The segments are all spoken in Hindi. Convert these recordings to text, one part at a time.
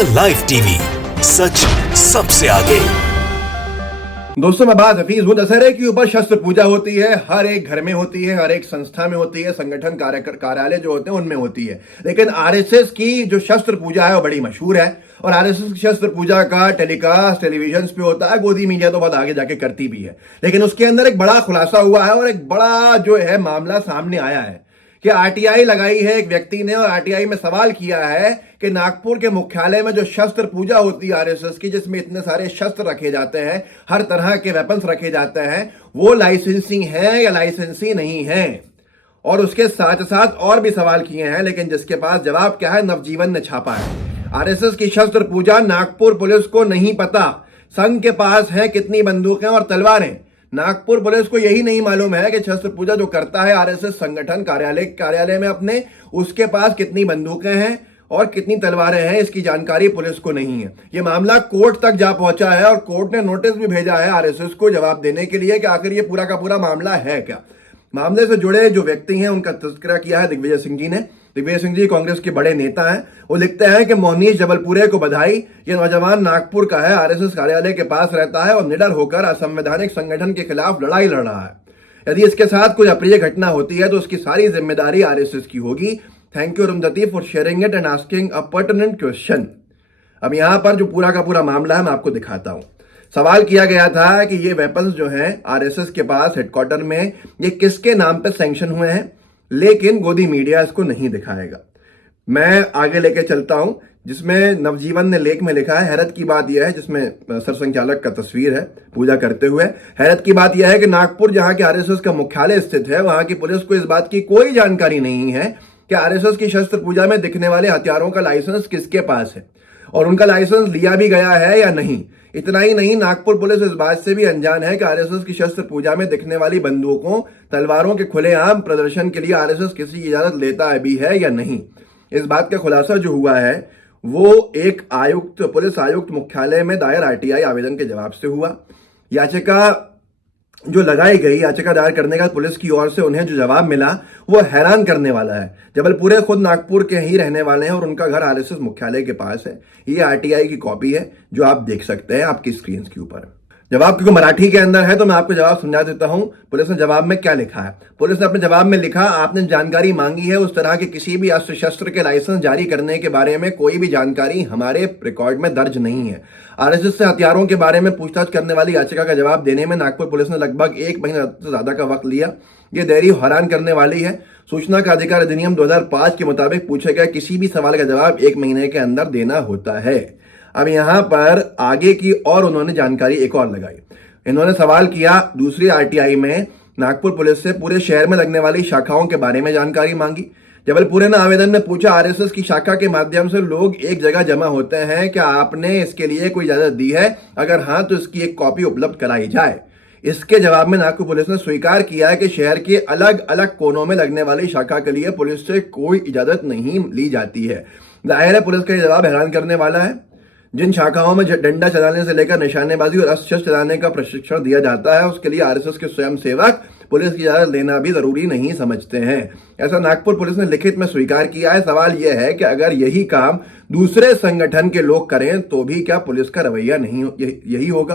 इंडिया लाइव टीवी, सच सबसे आगे। दोस्तों, मैं बात हफीज हूं। दशहरे के ऊपर शस्त्र पूजा होती है, हर एक घर में होती है, हर एक संस्था में होती है, संगठन कार्यालय जो होते हैं उनमें होती है। लेकिन आरएसएस की जो शस्त्र पूजा है वो बड़ी मशहूर है और आरएसएस की शस्त्र पूजा का टेलीकास्ट टेलीविजन पे होता है। गोदी मीडिया तो बहुत आगे जाके करती भी है, लेकिन उसके अंदर एक बड़ा खुलासा हुआ है और एक बड़ा जो है मामला सामने आया है कि आरटीआई लगाई है एक व्यक्ति ने, और आरटीआई में सवाल किया है कि नागपुर के मुख्यालय में जो शस्त्र पूजा होती है आरएसएस की, जिसमें इतने सारे शस्त्र रखे जाते हैं, हर तरह के वेपन्स रखे जाते हैं, वो लाइसेंसिंग है या लाइसेंसी नहीं है। और उसके साथ साथ और भी सवाल किए हैं, लेकिन जिसके पास जवाब क्या है, नवजीवन ने छापा है। आरएसएस की शस्त्र पूजा नागपुर पुलिस को नहीं पता। संघ के पास है कितनी बंदूकें और तलवारें। नागपुर पुलिस को यही नहीं मालूम है कि शस्त्र पूजा जो करता है आरएसएस संगठन कार्यालय में अपने, उसके पास कितनी बंदूकें हैं और कितनी तलवारें हैं, इसकी जानकारी पुलिस को नहीं है। यह मामला कोर्ट तक जा पहुंचा है और कोर्ट ने नोटिस भी भेजा है आरएसएस को जवाब देने के लिए कि आखिर ये पूरा का पूरा मामला है क्या। मामले से जुड़े जो व्यक्ति हैं उनका तस्करा किया है दिग्विजय सिंह जी ने। दिग्विजय सिंह जी कांग्रेस के बड़े नेता हैं। वो लिखते हैं कि मोहनीश जबलपुरे को बधाई, ये नौजवान नागपुर का है, आरएसएस कार्यालय के पास रहता है और निडर होकर असंवैधानिक संगठन के खिलाफ लड़ाई लड़ रहा है। यदि इसके साथ कोई अप्रिय घटना होती है तो उसकी सारी जिम्मेदारी आरएसएस की होगी। Thank you Arundhati for sharing it and asking a pertinent question. अब यहां पर जो पूरा का पूरा मामला है मैं आपको दिखाता हूं। सवाल किया गया था कि ये वेपन्स जो हैं आरएसएस के पास हेडक्वार्टर में, ये किसके नाम पे सैंक्शन हुए हैं, लेकिन गोदी मीडिया इसको नहीं दिखाएगा। मैं आगे लेके चलता हूं, जिसमें नवजीवन ने लेख में लिखा है। हैरत की बात यह है, जिसमें सरसंघचालक का तस्वीर है पूजा करते हुए। हैरत की बात यह है कि नागपुर जहां के आरएसएस का मुख्यालय स्थित है, वहां की पुलिस को इस बात की कोई जानकारी नहीं है कि आरएसएस की शस्त्र पूजा में दिखने वाले हथियारों का लाइसेंस किसके पास है और उनका लाइसेंस लिया भी गया है या नहीं। इतना ही नहीं, नागपुर पुलिस इस बात से भी अनजान है कि आरएसएस की शस्त्र पूजा में दिखने वाली बंदूकों तलवारों के खुलेआम प्रदर्शन के लिए आरएसएस किसी इजाजत लेता है भी है या नहीं। इस बात का खुलासा जो हुआ है वो एक पुलिस आयुक्त मुख्यालय में दायर आरटीआई आवेदन के जवाब से हुआ। याचिका जो लगाई गई, याचिका दायर करने का पुलिस की ओर से उन्हें जो जवाब मिला वो हैरान करने वाला है। जबलपुरे खुद नागपुर के ही रहने वाले हैं और उनका घर आरएसएस मुख्यालय के पास है। ये आरटीआई की कॉपी है जो आप देख सकते हैं आपकी स्क्रीन के ऊपर। जवाब क्योंकि मराठी के अंदर है तो मैं आपको जवाब समझा देता हूं। पुलिस ने जवाब में क्या लिखा है। पुलिस ने अपने जवाब में लिखा, आपने जानकारी मांगी है, उस तरह के किसी भी अस्त्र शस्त्र के लाइसेंस जारी करने के बारे में कोई भी जानकारी हमारे रिकॉर्ड में दर्ज नहीं है। आरएसएस से हथियारों के बारे में पूछताछ करने वाली याचिका का जवाब देने में नागपुर पुलिस ने लगभग 1 महीने से ज्यादा का वक्त लिया। यह देरी हैरान करने वाली है। सूचना का अधिकार अधिनियम 2005 के मुताबिक पूछे गए किसी भी सवाल का जवाब 1 महीने के अंदर देना होता है। अब यहां पर आगे की और उन्होंने जानकारी एक और लगाई। इन्होंने सवाल किया दूसरी आरटीआई में नागपुर पुलिस से पूरे शहर में लगने वाली शाखाओं के बारे में जानकारी मांगी। जबलपुरे ने आवेदन में पूछा, आरएसएस की शाखा के माध्यम से लोग एक जगह जमा होते हैं, क्या आपने इसके लिए कोई इजाजत दी है? अगर हाँ तो इसकी एक कॉपी उपलब्ध कराई जाए। इसके जवाब में नागपुर पुलिस ने स्वीकार किया है कि शहर के अलग अलग कोनों में लगने वाली शाखा के लिए पुलिस से कोई इजाजत नहीं ली जाती है। जाहिर है पुलिस का यह जवाब हैरान करने वाला है। जिन शाखाओं में डंडा चलाने से लेकर निशानेबाजी और अस्त्र शस्त्र चलाने का प्रशिक्षण दिया जाता है, उसके लिए आरएसएस के स्वयंसेवक पुलिस की इजाजत लेना भी जरूरी नहीं समझते हैं। ऐसा नागपुर पुलिस ने लिखित में स्वीकार किया है। सवाल यह है कि अगर यही काम दूसरे संगठन के लोग करें तो भी क्या पुलिस का रवैया नहीं यही होगा?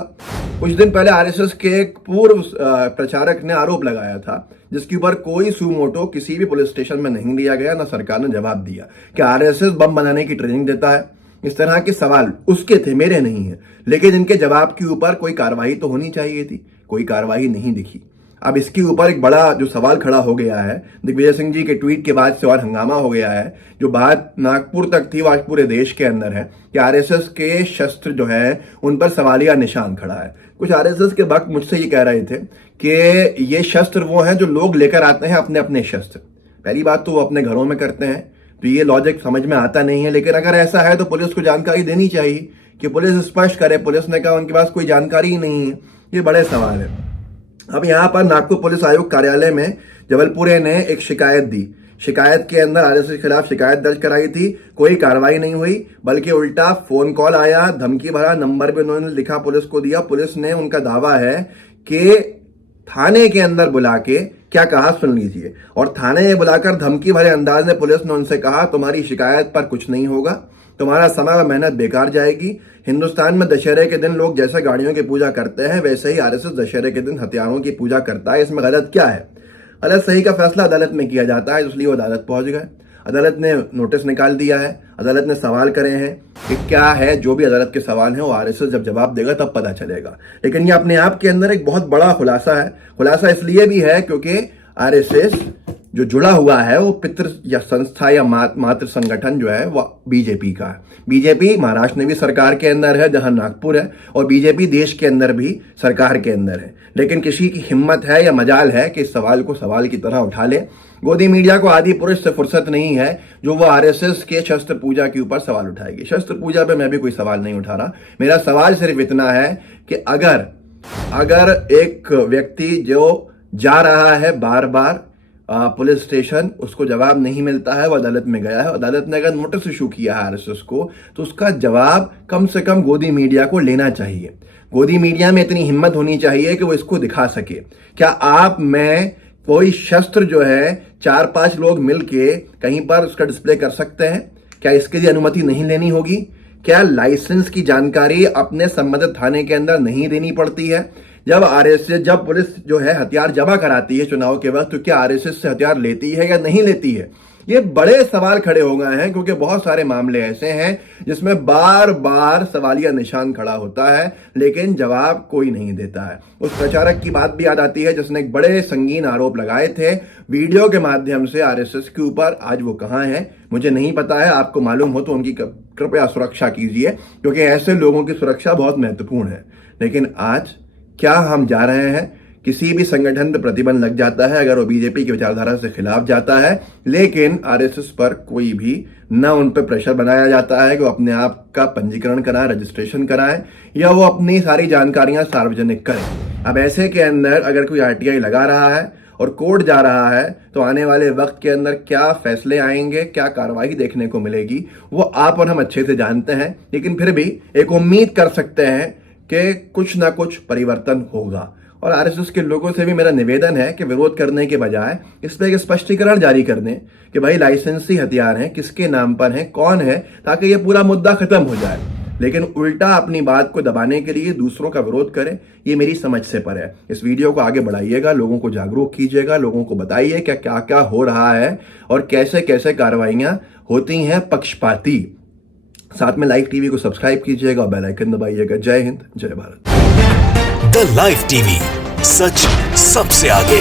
कुछ दिन पहले आरएसएस के एक पूर्व प्रचारक ने आरोप लगाया था, जिसके ऊपर कोई सुमोटो किसी भी पुलिस स्टेशन में नहीं लिया गया, न सरकार ने जवाब दिया कि आरएसएस बम बनाने की ट्रेनिंग देता है। इस तरह के सवाल उसके थे, मेरे नहीं है, लेकिन इनके जवाब के ऊपर कोई कार्रवाई तो होनी चाहिए थी। कोई कार्रवाई नहीं दिखी। अब इसके ऊपर एक बड़ा जो सवाल खड़ा हो गया है, दिग्विजय सिंह जी के ट्वीट के बाद से और हंगामा हो गया है। जो बात नागपुर तक थी वो आज पूरे देश के अंदर है कि आरएसएस के शस्त्र जो है उन पर सवालिया निशान खड़ा है। कुछ आरएसएस के भक्त मुझसे ये कह रहे थे कि ये शस्त्र वो हैं जो लोग लेकर आते हैं अपने अपने शस्त्र। पहली बात तो वो अपने घरों में करते हैं, तो ये लॉजिक समझ में आता नहीं है। लेकिन अगर ऐसा है तो पुलिस को जानकारी देनी चाहिए कि पुलिस स्पष्ट करे। पुलिस ने कहा उनके पास कोई जानकारी ही नहीं है। ये बड़े सवाल है। अब यहाँ पर नागपुर पुलिस आयुक्त कार्यालय में जबलपुरे ने एक शिकायत दी। शिकायत के अंदर आरएसएस के खिलाफ शिकायत दर्ज कराई थी। कोई कार्रवाई नहीं हुई, बल्कि उल्टा फोन कॉल आया, धमकी भरा नंबर भी उन्होंने लिखा पुलिस को दिया। पुलिस ने उनका दावा है कि थाने के अंदर बुला के क्या कहा सुन लीजिए। और थाने में बुलाकर धमकी भरे अंदाज में पुलिस ने उनसे कहा तुम्हारी शिकायत पर कुछ नहीं होगा, तुम्हारा समय और मेहनत बेकार जाएगी। हिंदुस्तान में दशहरे के दिन लोग जैसे गाड़ियों की पूजा करते हैं वैसे ही आरएसएस दशहरे के दिन हथियारों की पूजा करता है। इसमें गलत क्या है? गलत सही का फैसला अदालत में किया जाता है, इसलिए वो अदालत पहुंच गए। अदालत ने नोटिस निकाल दिया है, अदालत ने सवाल करे हैं कि क्या है। जो भी अदालत के सवाल है वो आरएसएस जब जवाब देगा तब पता चलेगा। लेकिन ये अपने आप के अंदर एक बहुत बड़ा खुलासा है। खुलासा इसलिए भी है क्योंकि आरएसएस जो जुड़ा हुआ है वो पितृ या संस्था या मातृ संगठन जो है वो बीजेपी का है। बीजेपी महाराष्ट्र में भी सरकार के अंदर है जहां नागपुर है, और बीजेपी देश के अंदर भी सरकार के अंदर है। लेकिन किसी की हिम्मत है या मजाल है कि इस सवाल को सवाल की तरह उठा ले। गोदी मीडिया को आदि पुरुष से फुर्सत नहीं है जो वो आरएसएस के शस्त्र पूजा के ऊपर सवाल उठाएगी। शस्त्र पूजा पे मैं भी कोई सवाल नहीं उठा रहा। मेरा सवाल सिर्फ इतना है कि अगर एक व्यक्ति जो जा रहा है बार बार पुलिस स्टेशन, उसको जवाब नहीं मिलता है, वो अदालत में गया है, अदालत ने अगर नोटिस इशू किया है आरएसएस को, तो उसका जवाब कम से कम गोदी मीडिया को लेना चाहिए। गोदी मीडिया में इतनी हिम्मत होनी चाहिए कि वो इसको दिखा सके। क्या आप में कोई शस्त्र जो है 4-5 लोग मिलके कहीं पर उसका डिस्प्ले कर सकते हैं? क्या इसके लिए अनुमति नहीं लेनी होगी? क्या लाइसेंस की जानकारी अपने संबंधित थाने के अंदर नहीं देनी पड़ती है? जब पुलिस जो है हथियार जमा कराती है चुनाव के वक्त, तो क्या आरएसएस से हथियार लेती है या नहीं लेती है? ये बड़े सवाल खड़े हो गए हैं क्योंकि बहुत सारे मामले ऐसे हैं जिसमें बार बार सवालिया निशान खड़ा होता है, लेकिन जवाब कोई नहीं देता है। उस प्रचारक की बात भी याद आती है जिसने एक बड़े संगीन आरोप लगाए थे वीडियो के माध्यम से आरएसएस के ऊपर। आज वो कहाँ है मुझे नहीं पता है, आपको मालूम हो तो उनकी कृपया सुरक्षा कीजिए, क्योंकि ऐसे लोगों की सुरक्षा बहुत महत्वपूर्ण है। लेकिन आज क्या हम जा रहे हैं? किसी भी संगठन पर प्रतिबंध लग जाता है अगर वो बीजेपी की विचारधारा से खिलाफ जाता है, लेकिन आरएसएस पर कोई भी न उन पर प्रेशर बनाया जाता है कि वो अपने आप का पंजीकरण कराएं, रजिस्ट्रेशन कराएं, या वो अपनी सारी जानकारियां सार्वजनिक करें। अब ऐसे के अंदर अगर कोई आरटीआई लगा रहा है और कोर्ट जा रहा है तो आने वाले वक्त के अंदर क्या फैसले आएंगे, क्या कार्रवाई देखने को मिलेगी, वो आप और हम अच्छे से जानते हैं। लेकिन फिर भी एक उम्मीद कर सकते हैं कि कुछ ना कुछ परिवर्तन होगा। और आरएसएस के लोगों से भी मेरा निवेदन है कि विरोध करने के बजाय इस पर एक स्पष्टीकरण जारी कर दें कि भाई लाइसेंसी हथियार हैं, किसके नाम पर हैं, कौन है, ताकि ये पूरा मुद्दा खत्म हो जाए। लेकिन उल्टा अपनी बात को दबाने के लिए दूसरों का विरोध करें, ये मेरी समझ से पर है। इस वीडियो को आगे बढ़ाइएगा, लोगों को जागरूक कीजिएगा, लोगों को बताइए क्या क्या क्या हो रहा है और कैसे कैसे कार्रवाइयां होती हैं पक्षपाती। साथ में लाइव टीवी को सब्सक्राइब कीजिएगा और बेल आइकन दबाइएगा। जय हिंद, जय भारत। द लाइव टीवी, सच सबसे आगे।